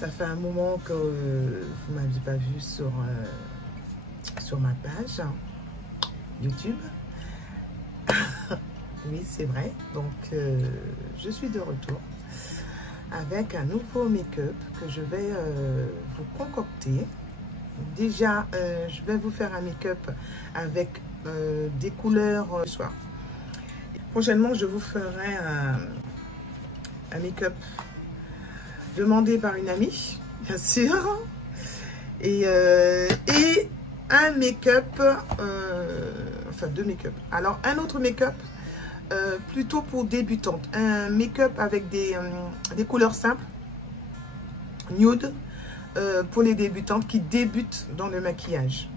Ça fait un moment que vous ne m'aviez pas vu sur ma page YouTube. Oui, c'est vrai. Donc, je suis de retour avec un nouveau make-up que je vais vous concocter. Déjà, je vais vous faire un make-up avec des couleurs ce soir. Prochainement, je vous ferai un make-up demandé par une amie, bien sûr, et un make-up, enfin deux make-up. Alors, un autre make-up plutôt pour débutantes, un make-up avec des couleurs simples, nude, pour les débutantes qui débutent dans le maquillage.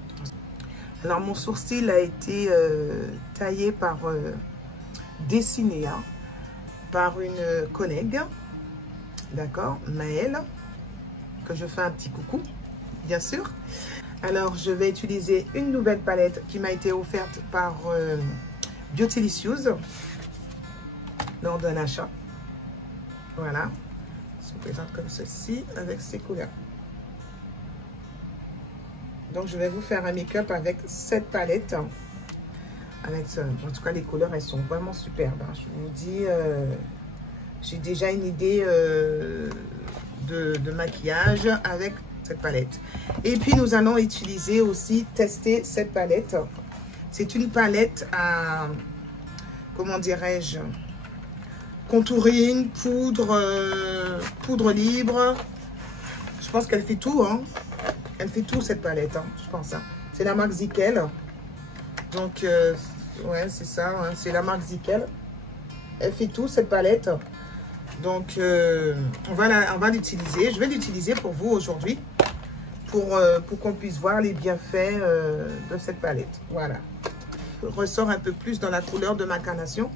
Alors, mon sourcil a été taillé par dessiné par une collègue, d'accord, Maëlle, que je fais un petit coucou, bien sûr. Alors, je vais utiliser une nouvelle palette qui m'a été offerte par Beautylicious lors d'un achat. Voilà, elle se présente comme ceci avec ses couleurs. Donc, je vais vous faire un make-up avec cette palette. Avec ça. En tout cas, les couleurs, elles sont vraiment superbes. Hein. Je vous dis, j'ai déjà une idée de maquillage avec cette palette. Et puis, nous allons utiliser aussi, tester cette palette. C'est une palette à, comment dirais-je, contouring, poudre libre. Je pense qu'elle fait tout. Hein. Elle fait tout, cette palette, hein, je pense. Hein. C'est la marque Zickel. Donc, ouais, c'est ça, hein, c'est la marque Zickel. Elle fait tout, cette palette. Donc, on va l'utiliser. Je vais l'utiliser pour vous aujourd'hui. Pour qu'on puisse voir les bienfaits de cette palette. Voilà. Je ressors un peu plus dans la couleur de ma carnation.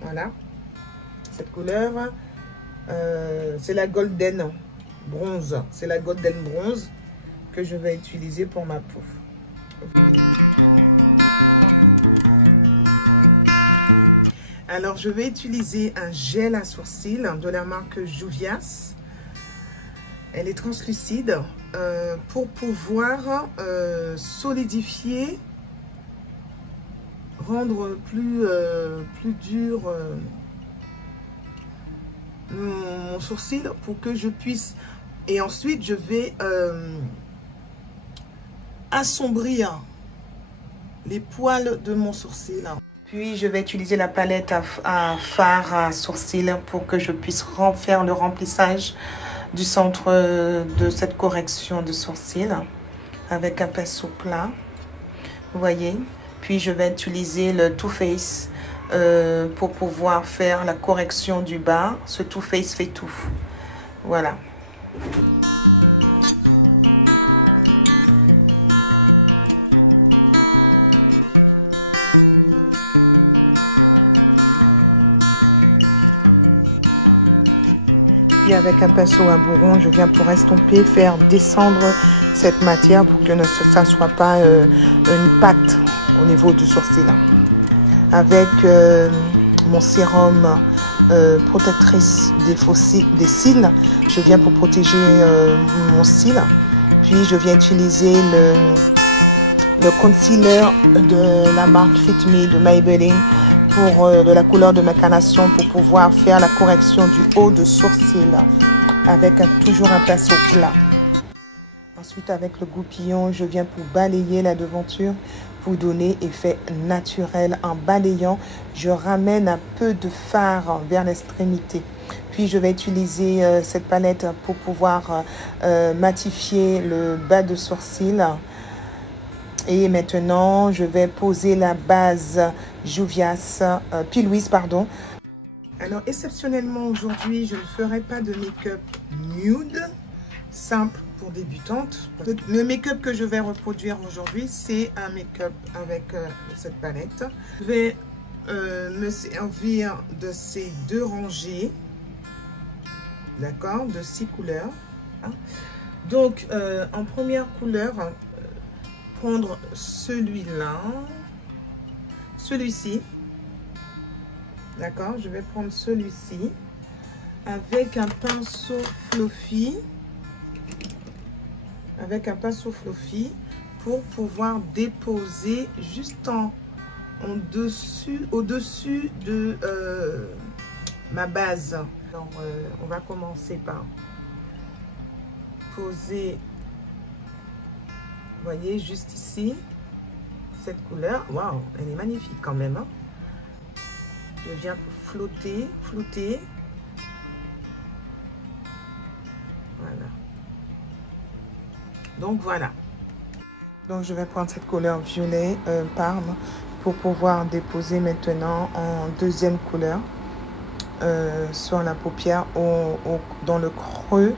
Voilà. Cette couleur, c'est la Golden Bronze. C'est la Golden Bronze que je vais utiliser pour ma peau. Alors, je vais utiliser un gel à sourcils de la marque Juvias. Elle est translucide pour pouvoir solidifier, rendre plus dur mon sourcil pour que je puisse... Et ensuite, je vais assombrir les poils de mon sourcil. Puis, je vais utiliser la palette à fard à sourcil pour que je puisse faire le remplissage du centre de cette correction de sourcil avec un pinceau plat. Vous voyez? Puis, je vais utiliser le Too Faced pour pouvoir faire la correction du bas. Ce Too Faced fait tout. Voilà. Et avec un pinceau à bourron, je viens pour estomper, faire descendre cette matière pour que ça ne soit pas une pâte au niveau du sourcil. Avec mon sérum protectrice des cils, je viens pour protéger mon cil. Puis je viens utiliser le concealer de la marque Fit Me de Maybelline de la couleur de ma carnation pour pouvoir faire la correction du haut de sourcil avec toujours un pinceau plat. Ensuite, avec le goupillon, je viens pour balayer la devanture pour donner effet naturel. En balayant, je ramène un peu de fard vers l'extrémité. Puis, je vais utiliser cette palette pour pouvoir matifier le bas de sourcil. Et maintenant, je vais poser la base Juvias, P. pardon. Alors, exceptionnellement, aujourd'hui, je ne ferai pas de make-up nude, simple pour débutantes. Le make-up que je vais reproduire aujourd'hui, c'est un make-up avec cette palette. Je vais me servir de ces deux rangées, d'accord, de 6 couleurs. Hein. Donc, en première couleur, prendre celui-là, celui-ci, d'accord, je vais prendre celui-ci, avec un pinceau fluffy. Avec un pinceau fluffy pour pouvoir déposer juste au-dessus de ma base. Alors, on va commencer par poser, vous voyez, juste ici, cette couleur. Waouh, elle est magnifique quand même, hein. Je viens pour flouter. Voilà. Donc voilà. Donc je vais prendre cette couleur violet Parme pour pouvoir déposer maintenant en deuxième couleur sur la paupière, dans le creux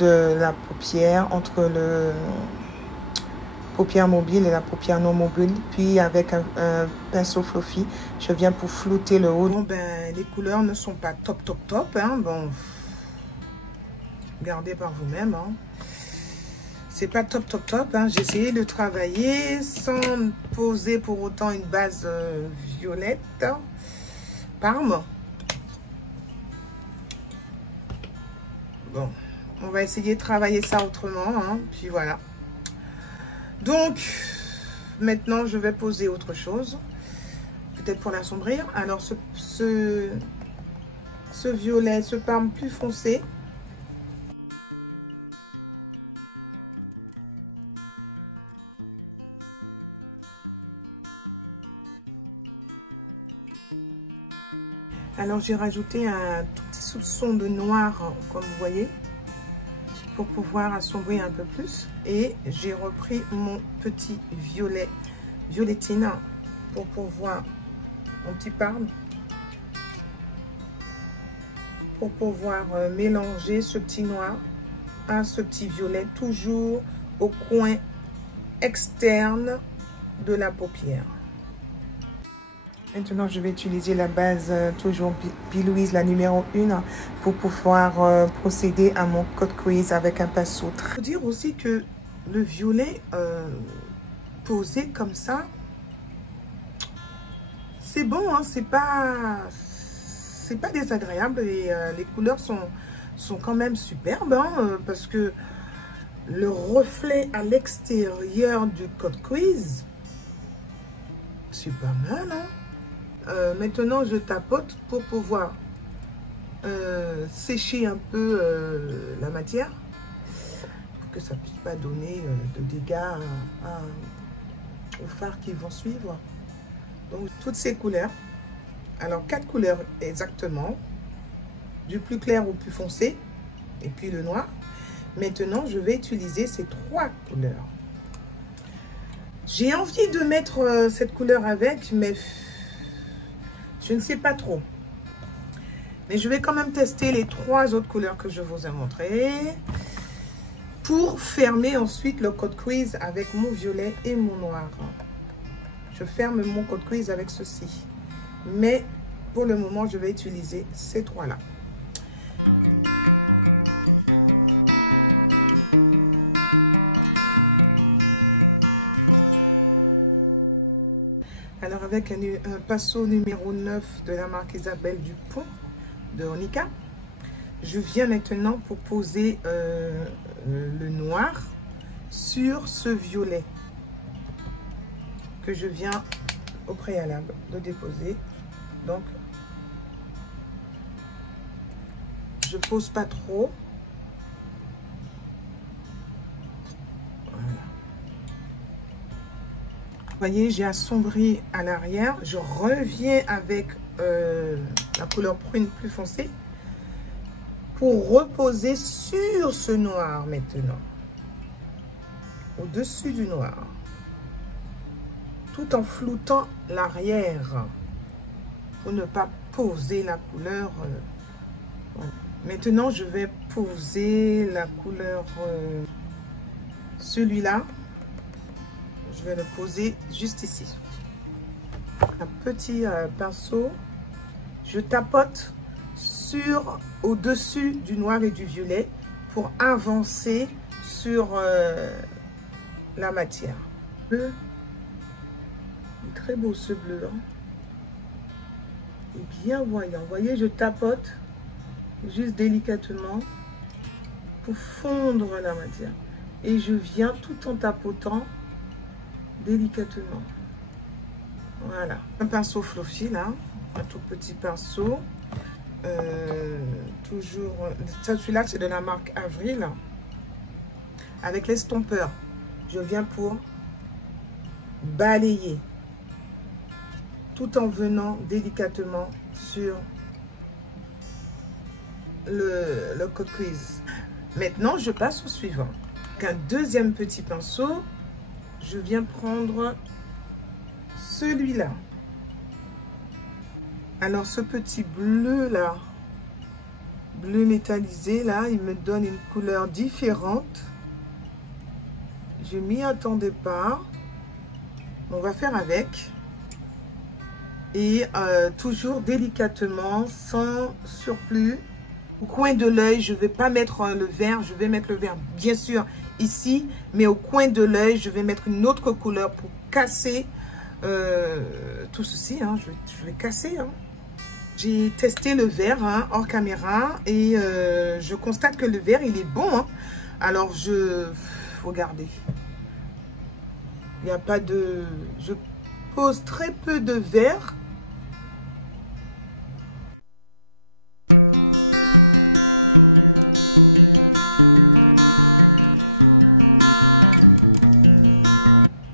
de la paupière, entre le paupière mobile et la paupière non mobile. Puis avec un pinceau fluffy, je viens pour flouter le haut. Bon ben les couleurs ne sont pas top, hein. Bon, regardez par vous-même, hein. C'est pas top, hein. J'ai essayé de travailler sans poser pour autant une base violette Parme. Bon, on va essayer de travailler ça autrement, hein. Puis voilà. Donc, maintenant, je vais poser autre chose. Peut-être pour l'assombrir. Alors, ce violet, ce Parme plus foncé. Alors, j'ai rajouté un tout petit soupçon de noir, comme vous voyez, pour pouvoir assombrir un peu plus. Et j'ai repris mon petit violet, violettine, pour pouvoir, mon petit Parme, pour pouvoir mélanger ce petit noir à ce petit violet, toujours au coin externe de la paupière. Maintenant, je vais utiliser la base toujours P. Louise, la numéro 1, pour pouvoir procéder à mon cut crease avec un pinceau. Il faut dire aussi que le violet posé comme ça, c'est bon, hein, c'est pas désagréable et les couleurs sont quand même superbes, hein, parce que le reflet à l'extérieur du cut crease, c'est pas mal, hein. Maintenant, je tapote pour pouvoir sécher un peu la matière pour que ça ne puisse pas donner de dégâts aux fards qui vont suivre. Donc, toutes ces couleurs. Alors, 4 couleurs exactement. Du plus clair au plus foncé. Et puis le noir. Maintenant, je vais utiliser ces 3 couleurs. J'ai envie de mettre cette couleur avec, mais je ne sais pas trop. Mais je vais quand même tester les 3 autres couleurs que je vous ai montrées pour fermer ensuite le cut crease avec mon violet et mon noir. Je ferme mon cut crease avec ceci. Mais pour le moment, je vais utiliser ces 3-là. Alors avec un pinceau numéro 9 de la marque Isabelle Dupont de Onica, je viens maintenant pour poser le noir sur ce violet que je viens au préalable de déposer. Donc, je pose pas trop. Vous voyez, j'ai assombri à l'arrière. Je reviens avec la couleur prune plus foncée pour reposer sur ce noir maintenant. Au-dessus du noir. Tout en floutant l'arrière pour ne pas poser la couleur. Maintenant, je vais poser la couleur, celui-là. Je vais le poser juste ici. Un petit pinceau. Je tapote au-dessus du noir et du violet pour avancer sur la matière. Bleu. Il est très beau ce bleu. Hein. Et bien voyant. Vous voyez, je tapote juste délicatement pour fondre la matière. Et je viens tout en tapotant délicatement. Voilà. Un pinceau fluffy là, un tout petit pinceau. Toujours, celui-là c'est de la marque Avril. Avec l'estompeur, je viens pour balayer tout en venant délicatement sur le code quiz. Maintenant, je passe au suivant. Avec un deuxième petit pinceau, je viens prendre celui-là. Alors, ce petit bleu là, bleu métallisé là, il me donne une couleur différente. Je m'y attendais pas. On va faire avec. Et toujours délicatement, sans surplus. Au coin de l'œil, je ne vais pas mettre le vert. Je vais mettre le vert, bien sûr, ici. Mais au coin de l'œil, je vais mettre une autre couleur pour casser tout ceci. Hein. Je vais casser. Hein. J'ai testé le vert hein, hors caméra. Et je constate que le vert, il est bon. Hein. Alors, regardez. Il n'y a pas de... Je pose très peu de vert.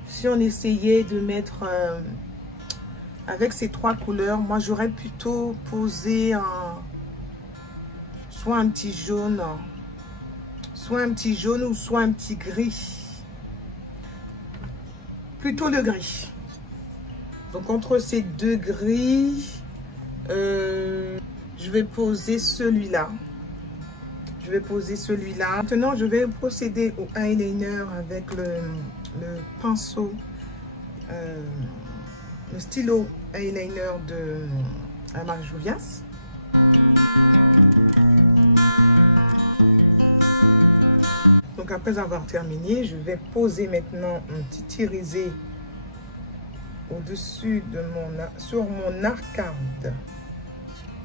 Si on essayait de mettre avec ces trois couleurs, moi j'aurais plutôt posé soit un petit jaune, soit un petit jaune ou soit un petit gris. Plutôt le gris. Donc entre ces deux gris, je vais poser celui-là. Je vais poser celui-là. Maintenant, je vais procéder au eyeliner avec le pinceau, le stylo eyeliner de la marque Juvias. Donc après avoir terminé, je vais poser maintenant un petit irisé au-dessus de sur mon arcade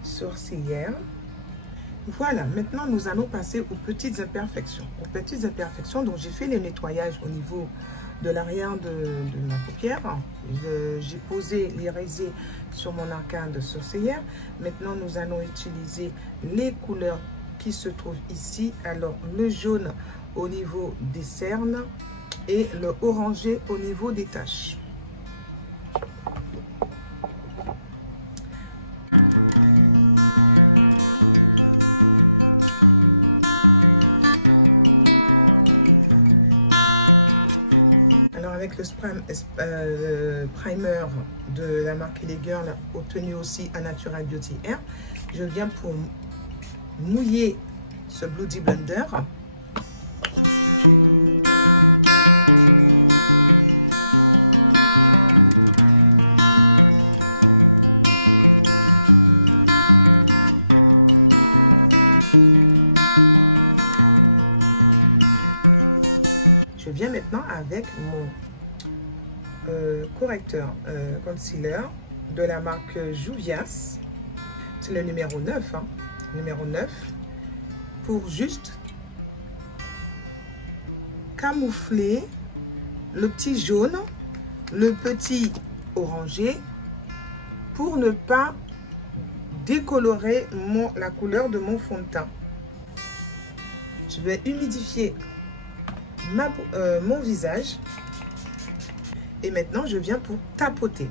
sourcilière. Voilà, maintenant nous allons passer aux petites imperfections. Aux petites imperfections, donc j'ai fait le nettoyage au niveau de l'arrière de ma paupière. J'ai posé l'irisé sur mon arcade sourcilière. Maintenant nous allons utiliser les couleurs qui se trouvent ici. Alors le jaune au niveau des cernes et le orangé au niveau des taches. Alors avec le primer de la marque Les Girls, obtenu aussi à Natural Beauty Air, je viens pour mouiller ce Bloody Blender. Je viens maintenant avec mon correcteur concealer de la marque Juvias. C'est le numéro 9. Hein, numéro 9. Pour juste camoufler le petit jaune, le petit orangé, pour ne pas décolorer la couleur de mon fond de teint. Je vais humidifier mon visage et maintenant je viens pour tapoter.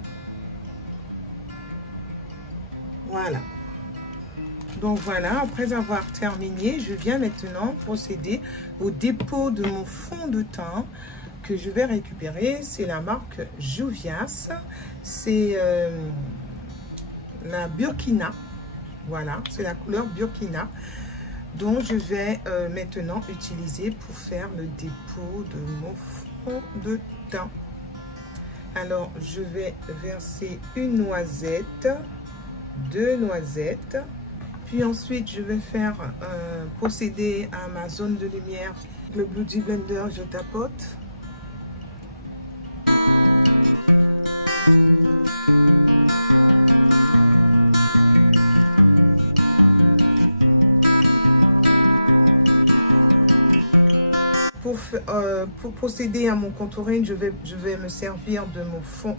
Voilà. Donc voilà, après avoir terminé, je viens maintenant procéder au dépôt de mon fond de teint que je vais récupérer. C'est la marque Juvias, c'est la Burkina. Voilà, c'est la couleur Burkina. Donc je vais maintenant utiliser pour faire le dépôt de mon fond de teint. Alors je vais verser une noisette, 2 noisettes, puis ensuite je vais faire procéder à ma zone de lumière. Le Bloody Blender, je tapote. Pour procéder à mon contouring, je vais me servir de mon fond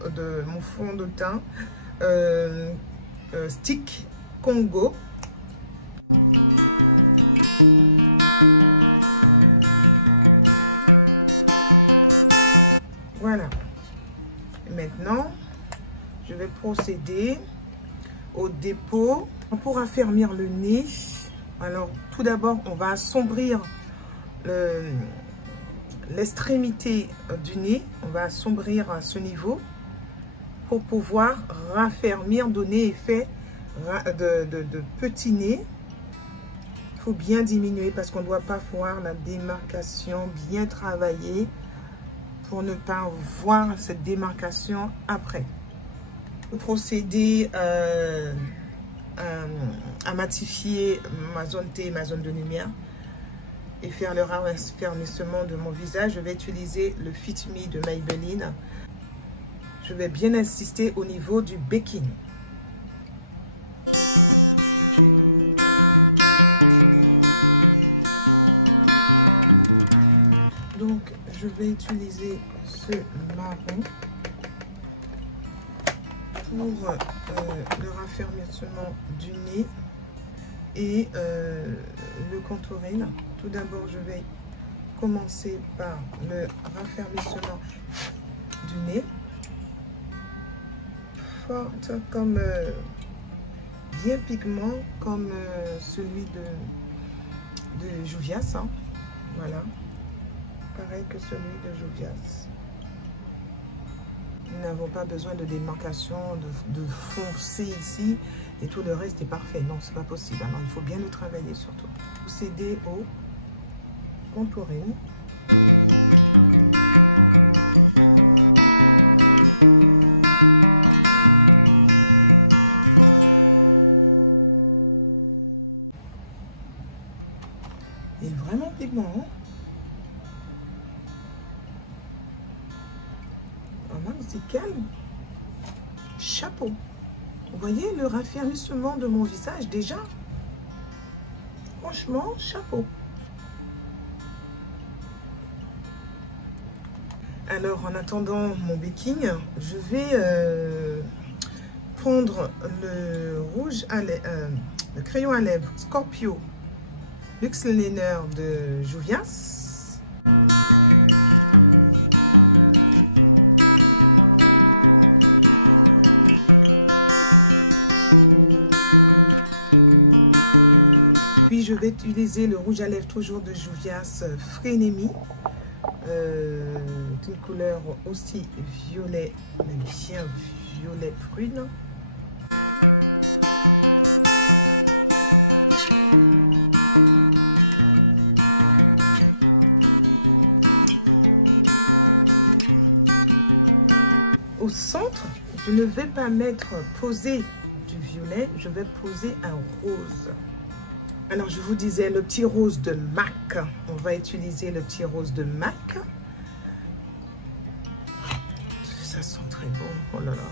de teint Stick Congo. Voilà. Maintenant, je vais procéder au dépôt. Pour affermir le nez, alors tout d'abord, on va assombrir l'extrémité du nez. On va assombrir à ce niveau pour pouvoir raffermir, donner effet de petit nez. Il faut bien diminuer parce qu'on ne doit pas voir la démarcation bien travaillée pour ne pas voir cette démarcation après. Procéder à matifier ma zone T et ma zone de lumière et faire le raffermissement de mon visage. Je vais utiliser le Fit Me de Maybelline. Je vais bien insister au niveau du backing. Donc, je vais utiliser ce marron pour le raffermissement du nez et le contouring. Tout d'abord, je vais commencer par le raffermissement du nez. Forte comme bien pigment comme celui de Juvias. Hein. Voilà. Pareil que celui de Juvias. Nous n'avons pas besoin de démarcation, de foncer ici et tout le reste est parfait. Non, c'est pas possible. Alors, il faut bien le travailler surtout. Procéder au contouring. Il est vraiment pigment, hein? C'est calme. Chapeau. Vous voyez le raffermissement de mon visage déjà? Franchement, chapeau. Alors, en attendant mon baking, je vais prendre le rouge à lèvres, le crayon à lèvres Scorpio Luxe Liner de Juvias. Puis je vais utiliser le rouge à lèvres toujours de Juvias Frenemy. Une couleur aussi violet, même bien violet prune. Au centre, je ne vais pas poser du violet, je vais poser un rose. Alors, je vous disais le petit rose de MAC. On va utiliser le petit rose de MAC. Ça sent très bon. Oh là là.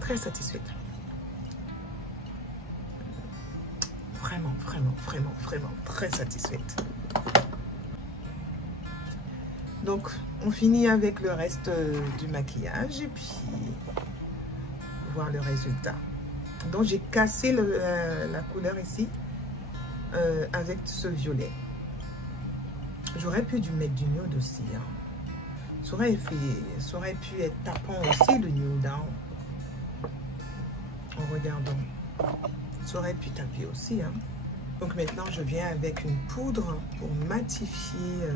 Très satisfaite. Vraiment, vraiment, vraiment, vraiment très satisfaite. Donc, on finit avec le reste du maquillage et puis voir le résultat. Donc, j'ai cassé la couleur ici avec ce violet. J'aurais pu mettre du nude aussi. Hein. Ça aurait pu être tapant aussi le nude. Hein. En regardant. Ça aurait pu taper aussi. Hein. Donc, maintenant, je viens avec une poudre pour matifier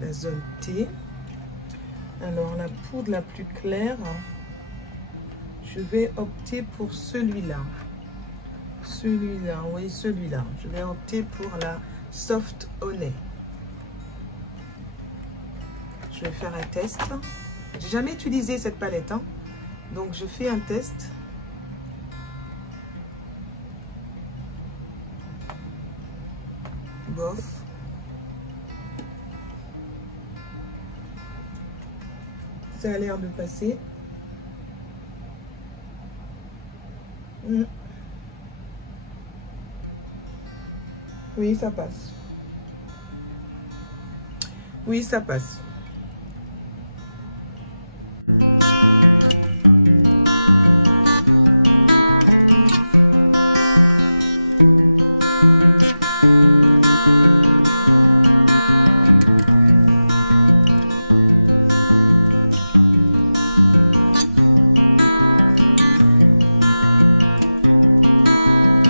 la zone T. Alors la poudre la plus claire, je vais opter pour celui-là. Celui-là, oui, celui-là. Je vais opter pour la Soft Honey. Je vais faire un test. J'ai jamais utilisé cette palette, hein. Donc je fais un test. Bof. Ça a l'air de passer. Oui, ça passe. Oui, ça passe.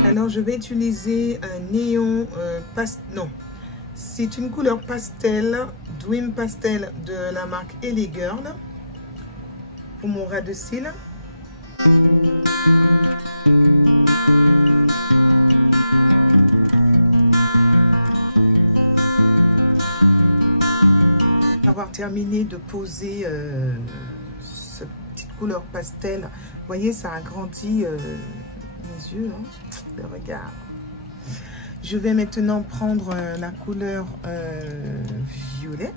Alors, je vais utiliser un néon non, c'est une couleur pastel, Dream Pastel de la marque Ellie Girl pour mon ras de cils. Avoir terminé de poser cette petite couleur pastel, vous voyez, ça agrandit mes yeux, hein, le regard. Je vais maintenant prendre la couleur violet.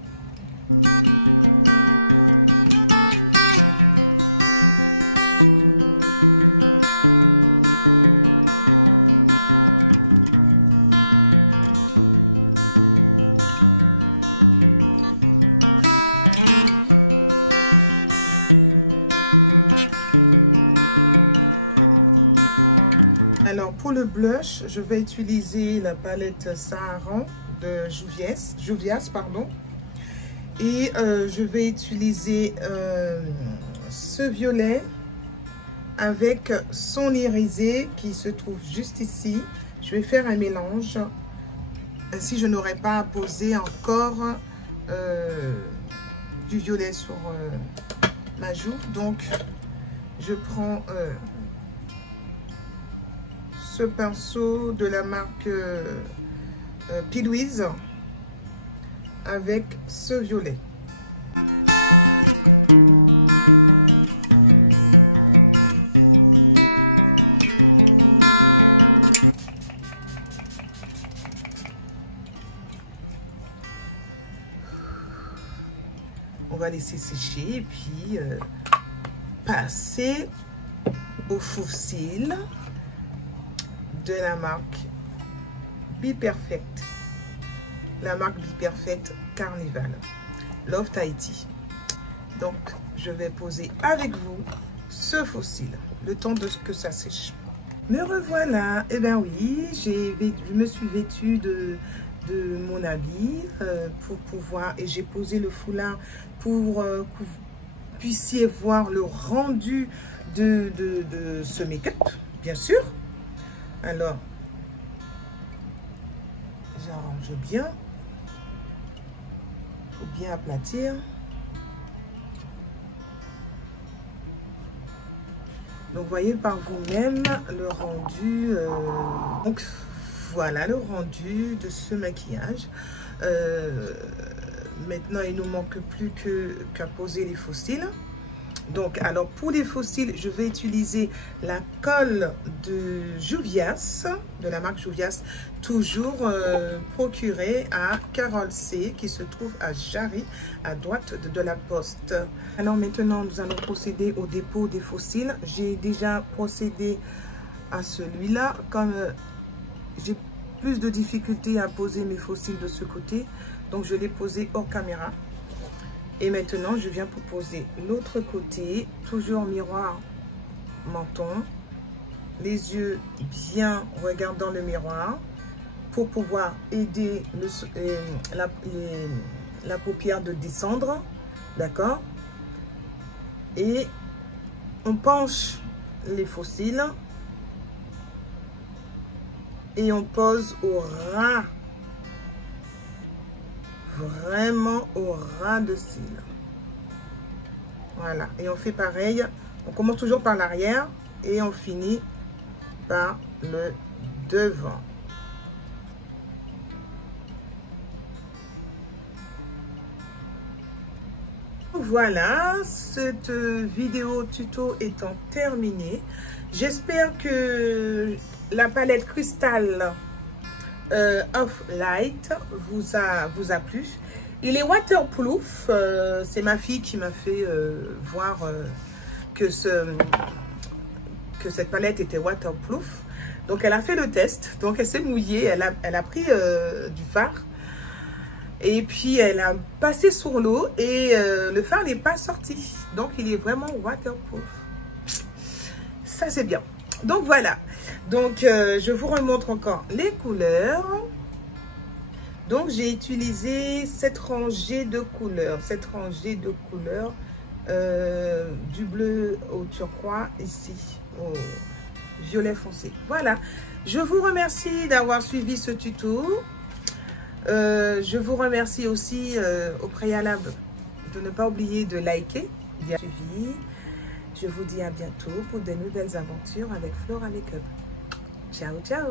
Alors pour le blush, je vais utiliser la palette Saharan de Juvias, pardon. Et je vais utiliser ce violet avec son irisé qui se trouve juste ici. Je vais faire un mélange. Ainsi, je n'aurai pas à poser encore du violet sur ma joue. Donc, je prends ce pinceau de la marque P. Louise avec ce violet. On va laisser sécher et puis passer au faux-cils de la marque Be Perfect, la marque Be Perfect Carnival Love Tahiti. Donc je vais poser avec vous ce faux-cils le temps de que ça sèche. Me revoilà. Et ben oui, je me suis vêtue de mon habit pour pouvoir, et j'ai posé le foulard pour que vous puissiez voir le rendu de ce make-up, bien sûr. Alors, j'arrange bien. Il faut bien aplatir. Donc, voyez par vous-même le rendu. Donc, voilà le rendu de ce maquillage. Maintenant, il ne nous manque plus qu'à poser les faux cils. Donc, alors pour les faux cils, je vais utiliser la colle de Juvias, de la marque Juvias, toujours procurée à Carole C, qui se trouve à Jarry, à droite de la poste. Alors maintenant, nous allons procéder au dépôt des faux cils. J'ai déjà procédé à celui-là, comme j'ai plus de difficultés à poser mes faux cils de ce côté, donc je l'ai posé hors caméra. Et maintenant, je viens pour poser l'autre côté, toujours miroir menton, les yeux bien regardant le miroir pour pouvoir aider la paupière de descendre, d'accord? Et on penche les faux cils et on pose au ras. Vraiment au ras de cils. Voilà. Et on fait pareil. On commence toujours par l'arrière et on finit par le devant. Voilà, cette vidéo tuto étant terminée. J'espère que la palette Crystal Off Light vous a plu. Il est waterproof. C'est ma fille qui m'a fait voir que cette palette était waterproof. Donc, elle a fait le test. Donc, elle s'est mouillée. Elle a pris du fard. Et puis, elle a passé sur l'eau. Et le fard n'est pas sorti. Donc, il est vraiment waterproof. Ça, c'est bien. Donc, voilà. Donc, je vous remontre encore les couleurs. Donc, j'ai utilisé cette rangée de couleurs. Cette rangée de couleurs du bleu au turquoise ici. Au violet foncé. Voilà. Je vous remercie d'avoir suivi ce tuto. Je vous remercie aussi au préalable de ne pas oublier de liker. Bien suivi. Je vous dis à bientôt pour de nouvelles aventures avec Flora Makeup. Ciao, ciao!